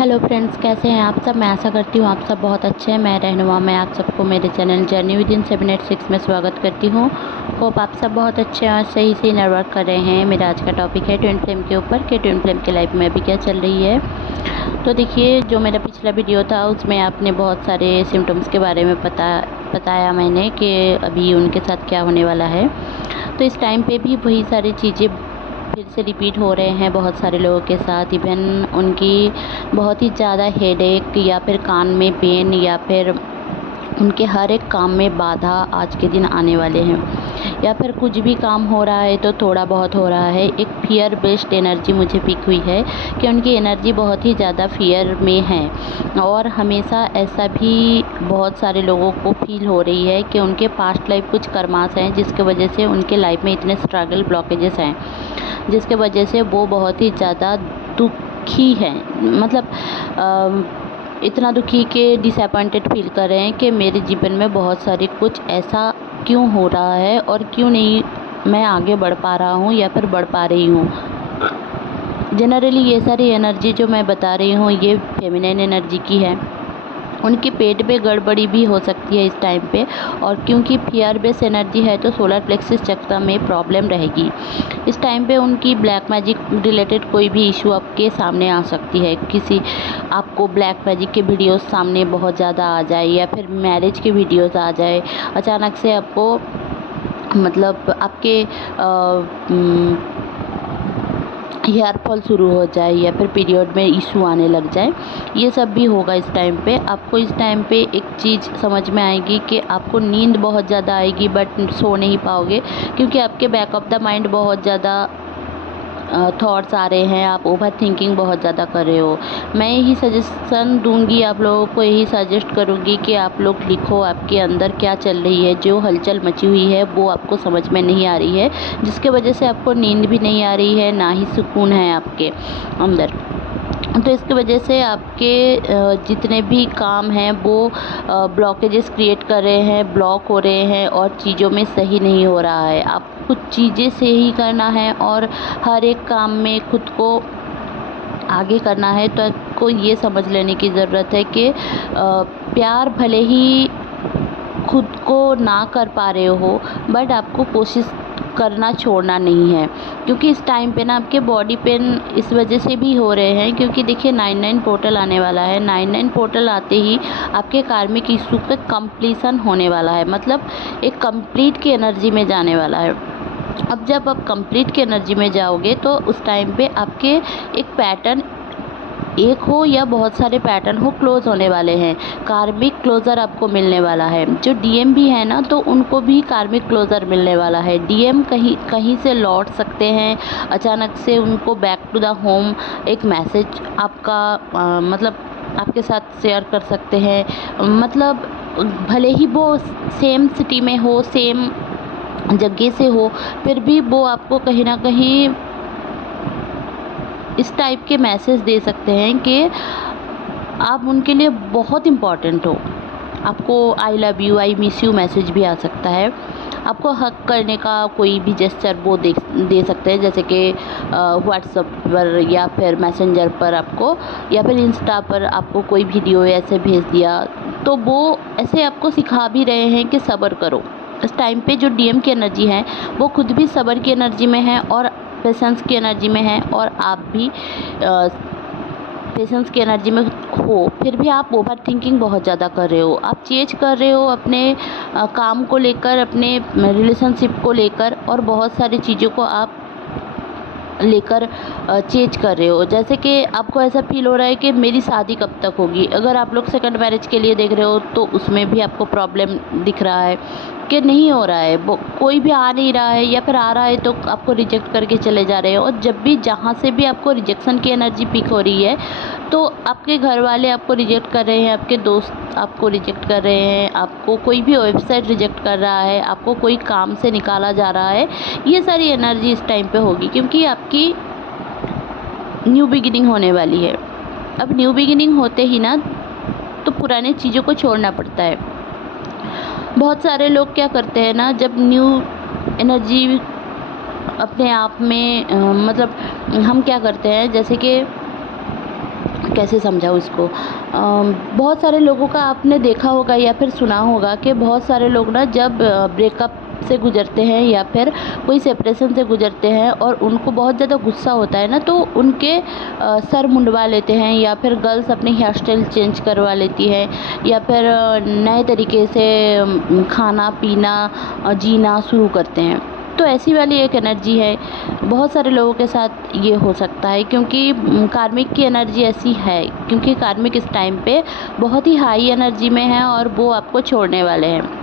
Hello friends, कैसे हैं आप सब। मैं आशा करती हूँ आप सब बहुत अच्छे हैं। मैं रहनुमा, मैं आप सबको मेरे चैनल जर्नी विद इन 786 में स्वागत करती हूँ। होप आप सब बहुत अच्छे हैं और सही से वर्क कर रहे हैं। मेरा आज का टॉपिक है ट्विन फ्लेम के ऊपर कि ट्विन फ्लेम की लाइफ में अभी क्या चल रही है। तो देखिए, जो मेरा पिछला वीडियो था उसमें आपने बहुत सारे सिम्टम्स के बारे में बताया मैंने कि अभी उनके साथ क्या होने वाला है। तो इस टाइम पे भी वही सारी चीज़ें फिर से रिपीट हो रहे हैं बहुत सारे लोगों के साथ। इवन उनकी बहुत ही ज़्यादा हेडेक या फिर कान में पेन या फिर उनके हर एक काम में बाधा आज के दिन आने वाले हैं, या फिर कुछ भी काम हो रहा है तो थोड़ा बहुत हो रहा है। एक फियर बेस्ड एनर्जी मुझे पिक हुई है कि उनकी एनर्जी बहुत ही ज़्यादा फियर में है। और हमेशा ऐसा भी बहुत सारे लोगों को फील हो रही है कि उनके पास्ट लाइफ कुछ कर्मास हैं जिसके वजह से उनके लाइफ में इतने स्ट्रगल ब्लॉकेजेस हैं, जिसके वजह से वो बहुत ही ज़्यादा दुखी हैं। मतलब इतना दुखी कि डिसअपॉइंटेड फील कर रहे हैं कि मेरे जीवन में बहुत सारी कुछ ऐसा क्यों हो रहा है और क्यों नहीं मैं आगे बढ़ पा रहा हूँ या फिर बढ़ पा रही हूँ। जनरली ये सारी एनर्जी जो मैं बता रही हूँ ये फेमिनिन एनर्जी की है। उनके पेट में गड़बड़ी भी हो सकती है इस टाइम पे, और क्योंकि फियर बेस एनर्जी है तो सोलर प्लेक्सिस चक्र में प्रॉब्लम रहेगी। इस टाइम पे उनकी ब्लैक मैजिक रिलेटेड कोई भी इशू आपके सामने आ सकती है। किसी आपको ब्लैक मैजिक के वीडियोस सामने बहुत ज़्यादा आ जाए या फिर मैरिज के वीडियोस आ जाए अचानक से आपको, मतलब आपके हेयर फॉल शुरू हो जाए या फिर पीरियड में इशू आने लग जाए। ये सब भी होगा इस टाइम पे। आपको इस टाइम पे एक चीज़ समझ में आएगी कि आपको नींद बहुत ज़्यादा आएगी बट सो नहीं पाओगे, क्योंकि आपके बैक ऑफ द माइंड बहुत ज़्यादा थॉट्स आ रहे हैं। आप ओवर थिंकिंग बहुत ज़्यादा कर रहे हो। मैं यही सजेशन दूंगी, आप लोगों को यही सजेस्ट करूंगी कि आप लोग लिखो आपके अंदर क्या चल रही है। जो हलचल मची हुई है वो आपको समझ में नहीं आ रही है, जिसके वजह से आपको नींद भी नहीं आ रही है, ना ही सुकून है आपके अंदर। तो इसकी वजह से आपके जितने भी काम हैं वो ब्लॉकेजेस क्रिएट कर रहे हैं, ब्लॉक हो रहे हैं और चीज़ों में सही नहीं हो रहा है। आप कुछ चीज़ें सही करना है और हर एक काम में खुद को आगे करना है, तो आपको ये समझ लेने की ज़रूरत है कि प्यार भले ही खुद को ना कर पा रहे हो बट आपको कोशिश करना छोड़ना नहीं है। क्योंकि इस टाइम पे ना आपके बॉडी पेन इस वजह से भी हो रहे हैं क्योंकि देखिए 99 पोर्टल आने वाला है। 99 पोर्टल आते ही आपके कार्मिक इशू का कंप्लीशन होने वाला है, मतलब एक कंप्लीट की एनर्जी में जाने वाला है। अब जब आप कंप्लीट की एनर्जी में जाओगे तो उस टाइम पे आपके एक पैटर्न, एक हो या बहुत सारे पैटर्न हो, क्लोज होने वाले हैं। कार्मिक क्लोज़र आपको मिलने वाला है। जो डीएम भी है ना, तो उनको भी कार्मिक क्लोज़र मिलने वाला है। डीएम कहीं कहीं से लौट सकते हैं अचानक से, उनको बैक टू द होम एक मैसेज आपका मतलब आपके साथ शेयर कर सकते हैं। मतलब भले ही वो सेम सिटी में हो, सेम जगह से हो, फिर भी वो आपको कहीं ना कहीं इस टाइप के मैसेज दे सकते हैं कि आप उनके लिए बहुत इम्पॉर्टेंट हो। आपको I love you, I miss you message भी आ सकता है। आपको हक करने का कोई भी जेस्चर वो दे सकते हैं, जैसे कि व्हाट्सएप पर या फिर मैसेंजर पर आपको, या फिर इंस्टा पर आपको कोई वीडियो ऐसे भेज दिया, तो वो ऐसे आपको सिखा भी रहे हैं कि सब्र करो। इस टाइम पे जो डीएम की एनर्जी है वो खुद भी सब्र की एनर्जी में है और पेशेंस की एनर्जी में है, और आप भी पेशेंस की एनर्जी में हो, फिर भी आप ओवर थिंकिंग बहुत ज़्यादा कर रहे हो। आप चेंज कर रहे हो अपने काम को लेकर, अपने रिलेशनशिप को लेकर, और बहुत सारी चीज़ों को आप लेकर चेंज कर रहे हो। जैसे कि आपको ऐसा फील हो रहा है कि मेरी शादी कब तक होगी। अगर आप लोग सेकंड मैरिज के लिए देख रहे हो तो उसमें भी आपको प्रॉब्लम दिख रहा है कि नहीं हो रहा है, वो कोई भी आ नहीं रहा है, या फिर आ रहा है तो आपको रिजेक्ट करके चले जा रहे हो। और जब भी जहाँ से भी आपको रिजेक्शन की एनर्जी पिक हो रही है तो आपके घर वाले आपको रिजेक्ट कर रहे हैं, आपके दोस्त आपको रिजेक्ट कर रहे हैं, आपको कोई भी वेबसाइट रिजेक्ट कर रहा है, आपको कोई काम से निकाला जा रहा है। ये सारी एनर्जी इस टाइम पे होगी क्योंकि आपकी न्यू बिगिनिंग होने वाली है। अब न्यू बिगिनिंग होते ही ना तो पुरानी चीज़ों को छोड़ना पड़ता है। बहुत सारे लोग क्या करते हैं ना, जब न्यू एनर्जी अपने आप में मतलब हम क्या करते हैं, जैसे कि कैसे समझाऊँ इसको। बहुत सारे लोगों का आपने देखा होगा या फिर सुना होगा कि बहुत सारे लोग ना जब ब्रेकअप से गुजरते हैं या फिर कोई सेपरेशन से गुजरते हैं और उनको बहुत ज़्यादा गुस्सा होता है ना, तो उनके सर मुंडवा लेते हैं या फिर गर्ल्स अपनी हेयर स्टाइल चेंज करवा लेती है या फिर नए तरीके से खाना पीना जीना शुरू करते हैं। तो ऐसी वाली एक एनर्जी है, बहुत सारे लोगों के साथ ये हो सकता है क्योंकि कार्मिक की एनर्जी ऐसी है, क्योंकि कार्मिक इस टाइम पे बहुत ही हाई एनर्जी में है और वो आपको छोड़ने वाले हैं।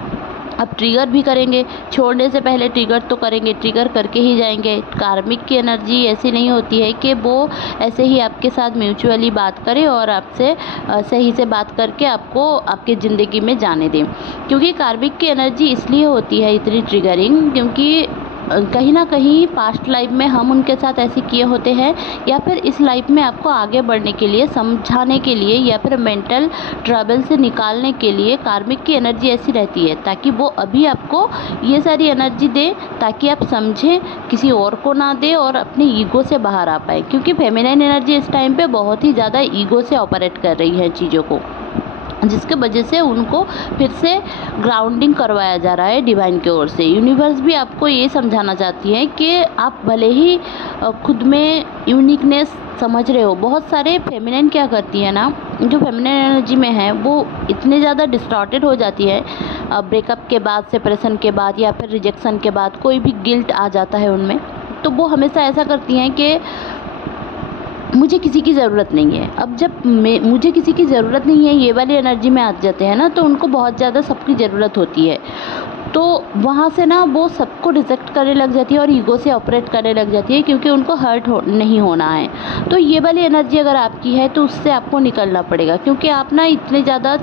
अब ट्रिगर भी करेंगे, छोड़ने से पहले ट्रिगर तो करेंगे, ट्रिगर करके ही जाएंगे। कार्मिक की एनर्जी ऐसी नहीं होती है कि वो ऐसे ही आपके साथ म्यूचुअली बात करे और आपसे सही से बात करके आपको आपके ज़िंदगी में जाने दें। क्योंकि कार्मिक की एनर्जी इसलिए होती है इतनी ट्रिगरिंग, क्योंकि कहीं ना कहीं पास्ट लाइफ में हम उनके साथ ऐसे किए होते हैं या फिर इस लाइफ में आपको आगे बढ़ने के लिए, समझाने के लिए या फिर मेंटल ट्रबल से निकालने के लिए कार्मिक की एनर्जी ऐसी रहती है, ताकि वो अभी आपको ये सारी एनर्जी दे ताकि आप समझें, किसी और को ना दे और अपने ईगो से बाहर आ पाए। क्योंकि फेमिनिन एनर्जी इस टाइम पे बहुत ही ज़्यादा ईगो से ऑपरेट कर रही है चीज़ों को, जिसके वजह से उनको फिर से ग्राउंडिंग करवाया जा रहा है डिवाइन की ओर से। यूनिवर्स भी आपको ये समझाना चाहती है कि आप भले ही खुद में यूनिकनेस समझ रहे हो, बहुत सारे फेमिनिन क्या करती है ना, जो फेमिनिन एनर्जी में है वो इतने ज़्यादा डिस्टॉर्टेड हो जाती है ब्रेकअप के बाद, सेपरेशन के बाद या फिर रिजेक्शन के बाद, कोई भी गिल्ट आ जाता है उनमें, तो वो हमेशा ऐसा करती हैं कि मुझे किसी की ज़रूरत नहीं है। अब जब मुझे किसी की ज़रूरत नहीं है ये वाली एनर्जी में आ जाते हैं ना, तो उनको बहुत ज़्यादा सबकी ज़रूरत होती है, तो वहाँ से ना वो सबको रिजेक्ट करने लग जाती है और ईगो से ऑपरेट करने लग जाती है, क्योंकि उनको हर्ट नहीं होना है। तो ये वाली एनर्जी अगर आपकी है तो उससे आपको निकलना पड़ेगा, क्योंकि आप ना इतने ज़्यादा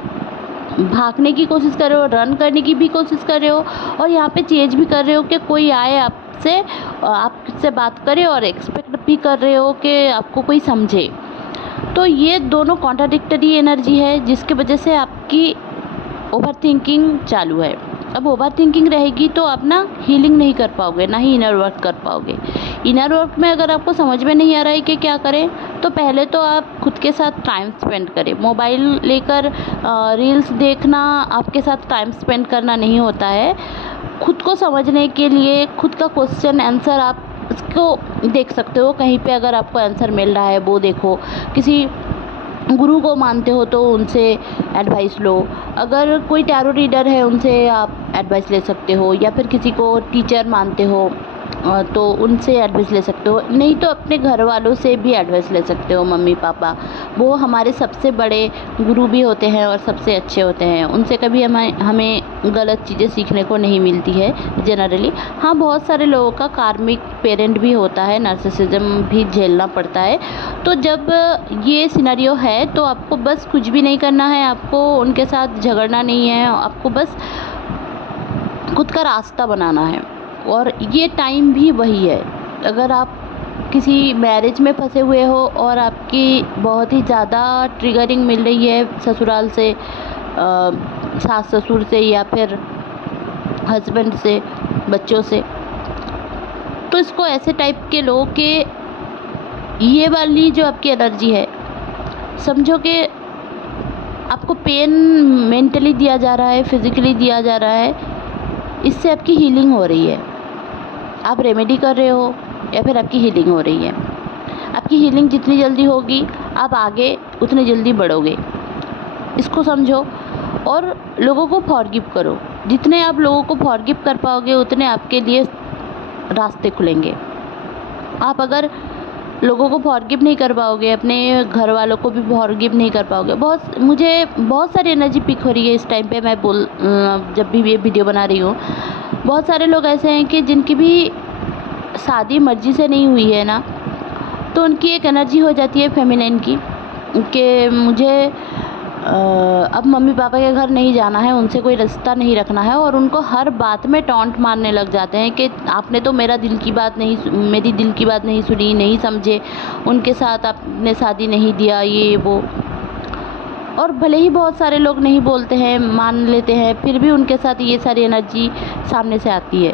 भागने की कोशिश कर रहे हो, रन करने की भी कोशिश कर रहे हो और यहाँ पे चेंज भी कर रहे हो कि कोई आए आपसे बात करे और एक्सपेक्ट भी कर रहे हो कि आपको कोई समझे। तो ये दोनों कॉन्ट्राडिक्टरी एनर्जी है, जिसकी वजह से आपकी ओवर थिंकिंग चालू है। अब ओवर थिंकिंग रहेगी तो आप ना हीलिंग नहीं कर पाओगे, ना ही इनर वर्क कर पाओगे। इनर वर्क में अगर आपको समझ में नहीं आ रहा है कि क्या करें, तो पहले तो आप खुद के साथ टाइम स्पेंड करें। मोबाइल लेकर रील्स देखना आपके साथ टाइम स्पेंड करना नहीं होता है। खुद को समझने के लिए खुद का क्वेश्चन आंसर आप इसको देख सकते हो, कहीं पे अगर आपको आंसर मिल रहा है वो देखो। किसी गुरु को मानते हो तो उनसे एडवाइस लो, अगर कोई टैरो रीडर है उनसे आप एडवाइस ले सकते हो, या फिर किसी को टीचर मानते हो तो उनसे एडवाइस ले सकते हो, नहीं तो अपने घर वालों से भी एडवाइस ले सकते हो। मम्मी पापा वो हमारे सबसे बड़े गुरु भी होते हैं और सबसे अच्छे होते हैं, उनसे कभी हमें गलत चीज़ें सीखने को नहीं मिलती है जनरली। हाँ, बहुत सारे लोगों का कार्मिक पेरेंट भी होता है, नार्सिसिज्म भी झेलना पड़ता है। तो जब ये सिनेरियो है तो आपको बस कुछ भी नहीं करना है, आपको उनके साथ झगड़ना नहीं है, आपको बस खुद का रास्ता बनाना है। और ये टाइम भी वही है, अगर आप किसी मैरिज में फंसे हुए हो और आपकी बहुत ही ज़्यादा ट्रिगरिंग मिल रही है ससुराल से, सास ससुर से या फिर हस्बैंड से, बच्चों से, तो इसको ऐसे टाइप के लो कि ये वाली जो आपकी एनर्जी है, समझो कि आपको पेन मेंटली दिया जा रहा है, फिज़िकली दिया जा रहा है, इससे आपकी हीलिंग हो रही है। आप रेमेडी कर रहे हो या फिर आपकी हीलिंग हो रही है। आपकी हीलिंग जितनी जल्दी होगी आप आगे उतनी जल्दी बढ़ोगे, इसको समझो और लोगों को फॉरगिव करो। जितने आप लोगों को फॉरगिव कर पाओगे उतने आपके लिए रास्ते खुलेंगे। आप अगर लोगों को फॉरगिव नहीं कर पाओगे, अपने घर वालों को भी फॉरगिव नहीं कर पाओगे। मुझे बहुत सारी एनर्जी पिक हो रही है इस टाइम पे, मैं जब भी ये वीडियो बना रही हूँ। बहुत सारे लोग ऐसे हैं कि जिनकी भी शादी मर्जी से नहीं हुई है ना, तो उनकी एक एनर्जी हो जाती है फेमिनिन की कि मुझे अब मम्मी पापा के घर नहीं जाना है, उनसे कोई रिश्ता नहीं रखना है, और उनको हर बात में टॉन्ट मारने लग जाते हैं कि आपने तो मेरी दिल की बात नहीं सुनी, नहीं समझे, उनके साथ आपने शादी नहीं दिया, ये वो। और भले ही बहुत सारे लोग नहीं बोलते हैं, मान लेते हैं, फिर भी उनके साथ ये सारी एनर्जी सामने से आती है,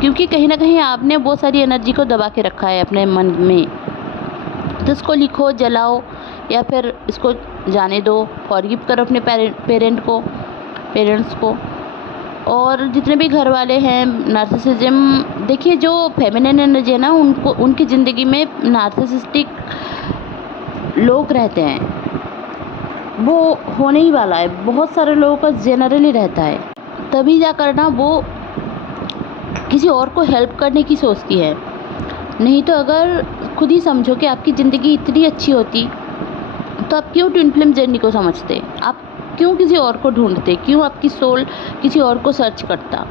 क्योंकि कहीं ना कहीं आपने वो सारी एनर्जी को दबा के रखा है अपने मन में। तो इसको लिखो, जलाओ, या फिर इसको जाने दो, फॉरगिव करो अपने पेरेंट्स को। और जितने भी घर वाले हैं नार्सिसिज्म, देखिए जो फेमिनिन एनर्जी है ना, उनको उनकी ज़िंदगी में नार्सिसिस्टिक लोग रहते हैं, वो होने ही वाला है। बहुत सारे लोगों का जनरली रहता है, तभी जाकर ना वो किसी और को हेल्प करने की सोचती है। नहीं तो अगर खुद ही समझो कि आपकी ज़िंदगी इतनी अच्छी होती तो आप क्यों ट्विन फ्लेम जर्नी को समझते? आप क्यों किसी और को ढूंढते? क्यों आपकी सोल किसी और को सर्च करता,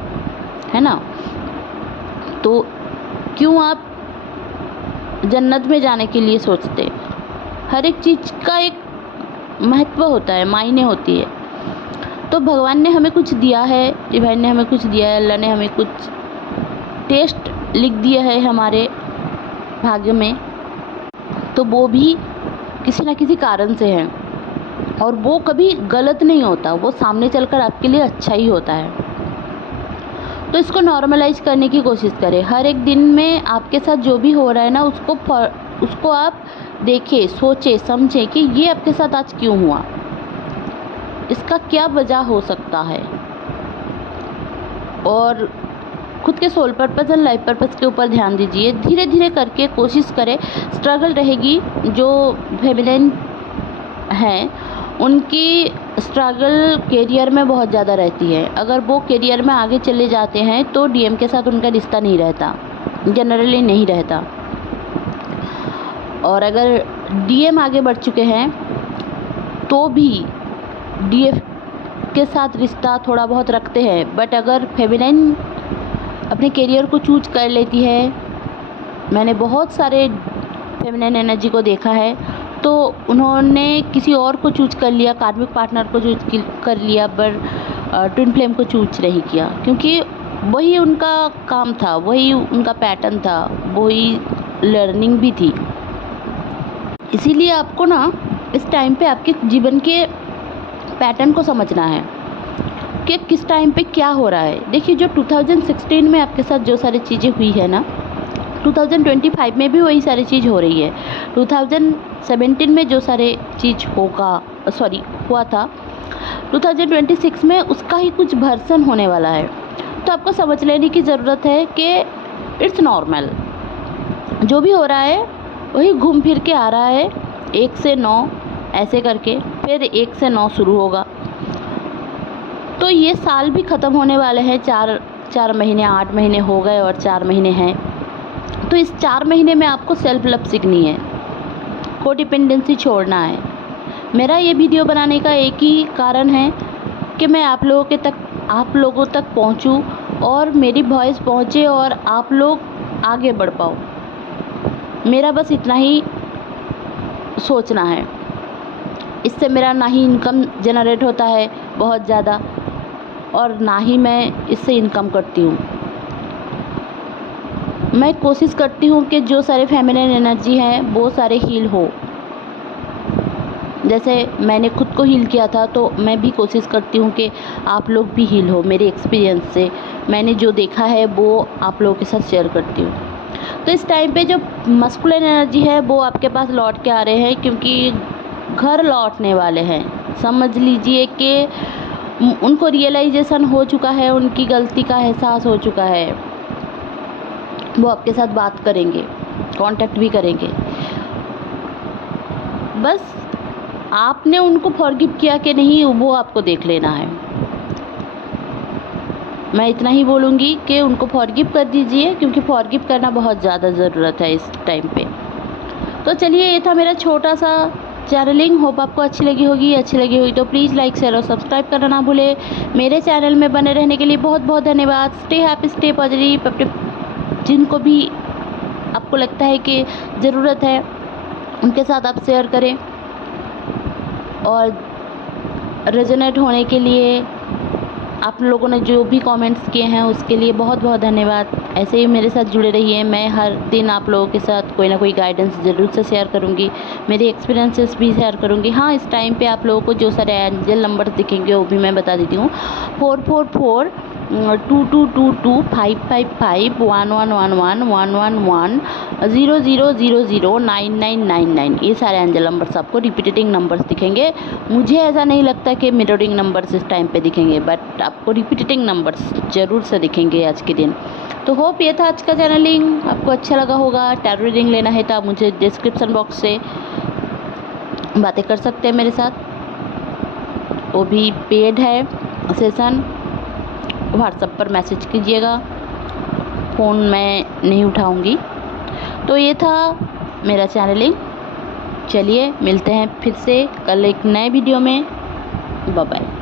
है ना? तो क्यों आप जन्नत में जाने के लिए सोचते? हर एक चीज़ का एक महत्व होता है, मायने होती है। तो भगवान ने हमें कुछ दिया है, डिवाइन ने हमें कुछ दिया है, अल्लाह ने हमें कुछ टेस्ट लिख दिया है हमारे भाग्य में, तो वो भी किसी न किसी कारण से है, और वो कभी गलत नहीं होता, वो सामने चलकर आपके लिए अच्छा ही होता है। तो इसको नॉर्मलाइज करने की कोशिश करें। हर एक दिन में आपके साथ जो भी हो रहा है ना, उसको आप देखें, सोचें, समझें कि ये आपके साथ आज क्यों हुआ, इसका क्या वजह हो सकता है, और खुद के सोल पर्पस और लाइफ पर्पस के ऊपर ध्यान दीजिए। धीरे धीरे करके कोशिश करें। स्ट्रगल रहेगी, जो फेमिनिन हैं उनकी स्ट्रगल करियर में बहुत ज़्यादा रहती है। अगर वो करियर में आगे चले जाते हैं तो डीएम के साथ उनका रिश्ता नहीं रहता, जनरली नहीं रहता। और अगर डीएम आगे बढ़ चुके हैं तो भी डीएफ के साथ रिश्ता थोड़ा बहुत रखते हैं। बट अगर फेमिनिन अपने करियर को चूज कर लेती है, मैंने बहुत सारे फेमिनिन एनर्जी को देखा है, तो उन्होंने किसी और को चूज कर लिया, कार्मिक पार्टनर को चूज कर लिया, पर ट्विन फ्लेम को चूज नहीं किया, क्योंकि वही उनका काम था, वही उनका पैटर्न था, वही लर्निंग भी थी। इसीलिए आपको ना इस टाइम पे आपके जीवन के पैटर्न को समझना है कि किस टाइम पे क्या हो रहा है। देखिए, जो 2016 में आपके साथ जो सारी चीज़ें हुई है ना, 2025 में भी वही सारी चीज़ हो रही है। 2017 में जो सारे चीज़ हुआ था, 2026 में उसका ही कुछ वर्जन होने वाला है। तो आपको समझ लेने की ज़रूरत है कि इट्स नॉर्मल, जो भी हो रहा है वही घूम फिर के आ रहा है। 1 से 9 ऐसे करके फिर 1 से 9 शुरू होगा। तो ये साल भी ख़त्म होने वाले हैं। 4 महीने, 8 महीने हो गए और 4 महीने हैं। तो इस 4 महीने में आपको सेल्फ लव सीखनी है, को डिपेंडेंसी छोड़ना है। मेरा ये वीडियो बनाने का एक ही कारण है कि मैं आप लोगों तक पहुंचूं और मेरी वॉइस पहुंचे और आप लोग आगे बढ़ पाओ। मेरा बस इतना ही सोचना है। इससे मेरा ना ही इनकम जनरेट होता है बहुत ज़्यादा, और ना ही मैं इससे इनकम करती हूँ। मैं कोशिश करती हूँ कि जो सारे फेमिनिन एनर्जी हैं वो सारे हील हो। जैसे मैंने खुद को हील किया था, तो मैं भी कोशिश करती हूँ कि आप लोग भी हील हो। मेरे एक्सपीरियंस से मैंने जो देखा है वो आप लोगों के साथ शेयर करती हूँ। तो इस टाइम पे जो मस्कुलिन एनर्जी है वो आपके पास लौट के आ रहे हैं, क्योंकि घर लौटने वाले हैं। समझ लीजिए कि उनको रियलाइजेशन हो चुका है, उनकी गलती का एहसास हो चुका है। वो आपके साथ बात करेंगे, कांटेक्ट भी करेंगे। बस आपने उनको फॉरगिव किया कि नहीं, वो आपको देख लेना है। मैं इतना ही बोलूँगी कि उनको फॉरगिव कर दीजिए, क्योंकि फॉरगिव करना बहुत ज़्यादा ज़रूरत है इस टाइम पे। तो चलिए, ये था मेरा छोटा सा चैनलिंग। होप आपको अच्छी लगी होगी तो प्लीज़ लाइक, शेयर और सब्सक्राइब करना ना भूले। मेरे चैनल में बने रहने के लिए बहुत बहुत धन्यवाद। Stay happy, stay positive. अपने जिनको भी आपको लगता है कि ज़रूरत है, उनके साथ आप शेयर करें। और रेजोनेट होने के लिए आप लोगों ने जो भी कमेंट्स किए हैं उसके लिए बहुत बहुत धन्यवाद। ऐसे ही मेरे साथ जुड़े रहिए। मैं हर दिन आप लोगों के साथ कोई ना कोई गाइडेंस ज़रूर से शेयर करूँगी, मेरे एक्सपीरियंसेस भी शेयर करूँगी। हाँ, इस टाइम पे आप लोगों को जो सारे एंजल नंबर्स दिखेंगे वो भी मैं बता देती हूँ। 444 22225511111100009999। ये सारे एंजल नंबर्स आपको रिपीटिंग नंबर्स दिखेंगे। मुझे ऐसा नहीं लगता कि मिररिंग नंबर्स इस टाइम पे दिखेंगे, बट आपको रिपीटिंग नंबर्स ज़रूर से दिखेंगे आज के दिन। तो होप ये था आज का चैनलिंग, आपको अच्छा लगा होगा। टैरो रीडिंग लेना है तो आप मुझे डिस्क्रिप्शन बॉक्स से बातें कर सकते हैं मेरे साथ, वो भी पेड है सेशन। व्हाट्सएप पर मैसेज कीजिएगा, फ़ोन मैं नहीं उठाऊंगी। तो ये था मेरा चैनलिंग। चलिए मिलते हैं फिर से कल एक नए वीडियो में। Bye bye.